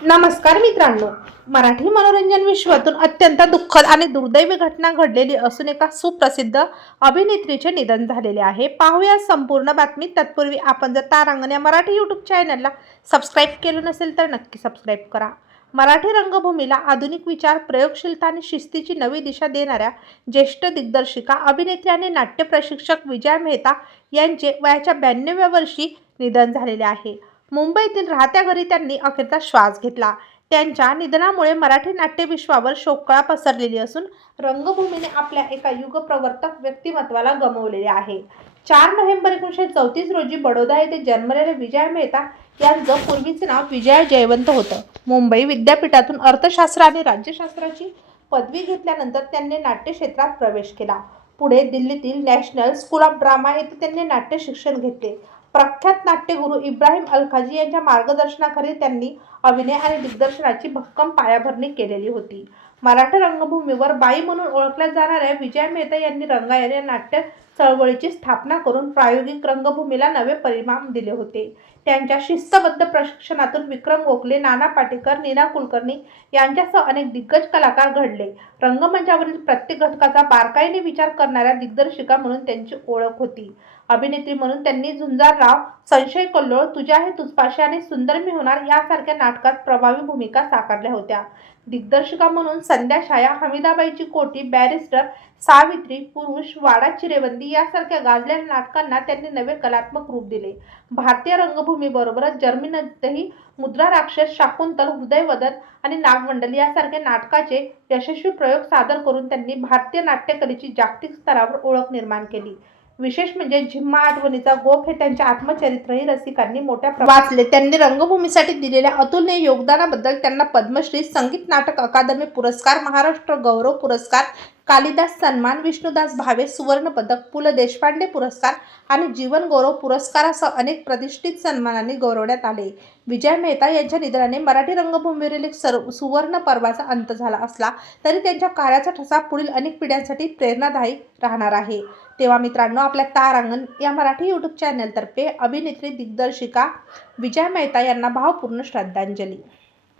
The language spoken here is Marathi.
नमस्कार मित्रांनो, मराठी मनोरंजन विश्वातून अत्यंत दुःखद आणि दुर्दैवी घटना घडलेली असून एका सुप्रसिद्ध अभिनेत्रीचे निधन झालेले आहे. पाहूया संपूर्ण बातमी. तत्पूर्वी आपण जर तारांगण या मराठी यूट्यूब चॅनलला सबस्क्राईब केलं नसेल तर नक्की सबस्क्राईब करा. मराठी रंगभूमीला आधुनिक विचार, प्रयोगशीलता आणि शिस्तीची नवी दिशा देणाऱ्या ज्येष्ठ दिग्दर्शिका, अभिनेत्री आणि नाट्य प्रशिक्षक विजया मेहता यांचे वयाच्या 92व्या वर्षी निधन झालेले आहे. मुंबईतील राहत्या घरी त्यांनी अखेरचा श्वास घेतला. त्यांच्या निधनामुळे मराठी नाट्यविश्वावर शोककळा पसरलेली असून रंगभूमीने आपल्या एका युगप्रवर्तक व्यक्तिमत्वाला गमावलेले आहे. 4 नोव्हेंबर 1934 रोजी बडोदा येथे जन्मलेल्या विजया मेहता यांचं पूर्वीचे नाव विजया जयवंत होतं. मुंबई विद्यापीठातून अर्थशास्त्र आणि राज्यशास्त्राची पदवी घेतल्यानंतर त्यांनी नाट्य क्षेत्रात प्रवेश केला. पुढे दिल्लीतील नॅशनल स्कूल ऑफ ड्रामा येथे त्यांनी नाट्य शिक्षण घेतले. प्रख्यात नाट्यगुरू इब्राहिम अलखाजी यांच्या मार्गदर्शनाखाली त्यांनी अभिनय आणि दिग्दर्शनाची भक्कम पायाभरणी केलेली होती. मराठी रंगभूमीवर बाई म्हणून ओळखल्या जाणाऱ्या विजया मेहता यांनी रंगायन या नाट्य चळवळीची स्थापना करून प्रायोगिक रंगभूमीला नवे परिमाण दिले होते. त्यांच्या शिस्तबद्ध प्रशिक्षणातून विक्रम गोखले, नाना पाटेकर, नीना कुलकर्णी यांच्यासह अनेक दिग्गज कलाकार घडले. रंगमंचावरील प्रत्येक घटकाचा बारकाईने विचार करणाऱ्या दिग्दर्शिका म्हणून त्यांची ओळख होती. अभिनेत्री म्हणून त्यांनी झुंजारराव, संशय कल्लोळ, तुझ्या है तुझपाशी आणि सुंदर मी होणार यासारख्या नाटकात प्रभावी भूमिका साकारल्या होत्या. दिग्दर्शिका म्हणून संध्या छाया, हमीदाबाईची कोठी, बॅरिस्टर, सावित्री, पुरुष, वाडाची रेवंदी यासारख्या गाजलेल्या नाटकांना त्यांनी नवे कलात्मक रूप दिले. भारतीय रंगभूमीबरोबरच जर्मनीतही मुद्रा राक्षस, शाकुंतल, हृदयवदन आणि नागमंडल यासारखे नाटकाचे यशस्वी प्रयोग सादर करून त्यांनी भारतीय नाट्यकलेची जागतिक स्तरावर ओळख निर्माण केली. विशेष म्हणजे झिम्मा आठवणीचा गोफ हे त्यांचे आत्मचरित्रही रसिकांनी मोठ्या वाचले. त्यांनी रंगभूमीसाठी दिलेल्या अतुलनीय योगदानाबद्दल त्यांना पद्मश्री, संगीत नाटक अकादमी पुरस्कार, महाराष्ट्र गौरव पुरस्कार, कालिदास सन्मान, विष्णुदास भावे सुवर्ण पदक, पु ल देशपांडे पुरस्कार आणि जीवन गौरव पुरस्कारासह अनेक प्रतिष्ठित सन्मानांनी गौरवण्यात आले. विजया मेहता यांच्या निधनाने मराठी रंगभूमीवरील एक सुवर्ण पर्वाचा अंत झाला असला तरी त्यांच्या कार्याचा ठसा पुढील अनेक पिढ्यांसाठी प्रेरणादायी राहणार आहे. तेव्हा मित्रांनो, आपल्या तारांगण या मराठी यूट्यूब चॅनलतर्फे अभिनेत्री दिग्दर्शिका विजया मेहता यांना भावपूर्ण श्रद्धांजली.